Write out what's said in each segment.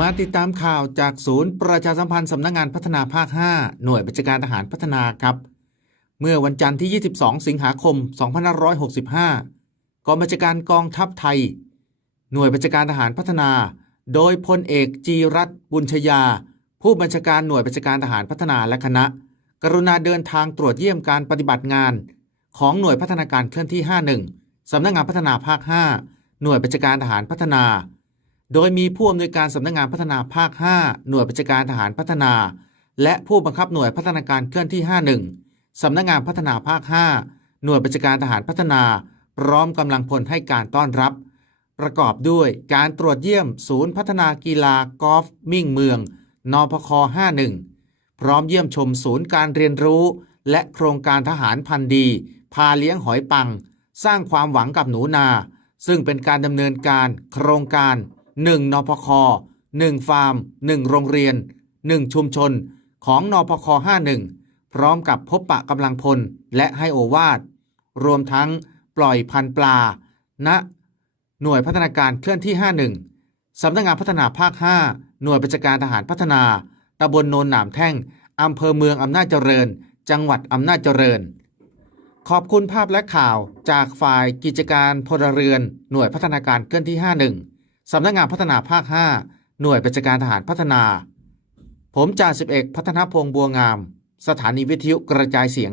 มาติดตามข่าวจากศูนย์ประชาสัมพันธ์สำนักงงานพัฒนาภาค 5 หน่วยบัญชาการทหารพัฒนาครับ เมื่อวันจันทร์ที่ 22 สิงหาคม 2565 กองบัญชาการกองทัพไทย หน่วยบัญชาการทหารพัฒนา โดยพลเอกจีรัตบุญชยา ผู้บัญชาการหน่วยบัญชาการทหารพัฒนาและคณะ กรุณาเดินทางตรวจเยี่ยมการปฏิบัติงาน ของหน่วยพัฒนาการเคลื่อนที่ 51 สำนักงานพัฒนาภาค 5 หน่วยบัญชาการทหารพัฒนา โดยมีผู้อำนวยการสำนักงานพัฒนาภาค 5 หน่วยบัญชาการทหารพัฒนา และผู้บังคับหน่วยพัฒนาการเคลื่อนที่ 51 สำนักงานพัฒนาภาค 5 หน่วยบัญชาการทหารพัฒนา พร้อมกำลังพลให้การต้อนรับ ประกอบด้วยการตรวจเยี่ยม ศูนย์พัฒนากีฬากอล์ฟมิ่งเมือง นพค 51 พร้อมเยี่ยมชมศูนย์การเรียนรู้ และโครงการทหารพันธ์ดี พาเลี้ยงหอยปัง สร้างความหวังกับหนูนา ซึ่งเป็นการดำเนินการโครงการ 1 นพค 1 ฟาร์ม 1 โรงเรียน 1 ชุมชน ของนพค 51 พร้อมกับพบปะกำลังพลและให้โอวาทรวมทั้งปล่อยพันปลาณหน่วยพัฒนาการเคลื่อนที่ 51 สำนักงานพัฒนาภาค 5 หน่วยบัญชาการทหารพัฒนาตำบลโนนหนามแท่งอำเภอเมืองอำนาจเจริญ จังหวัดอำนาจเจริญ ขอบคุณภาพและข่าวจากฝ่ายกิจการพลเรือน หน่วยพัฒนาการเคลื่อนที่ 51 สำนักงานพัฒนาภาค 5 หน่วยบัญชาการทหารพัฒนา ผมจ่าสิบเอกพัฒนพงษ์บัวงาม สถานีวิทยุกระจายเสียง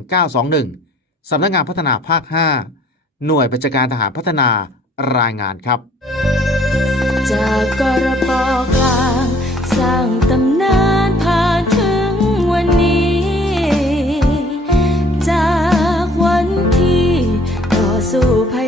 921 สำนักงานพัฒนาภาค 5 หน่วยบัญชาการทหารพัฒนารายงานครับ จากกรป จา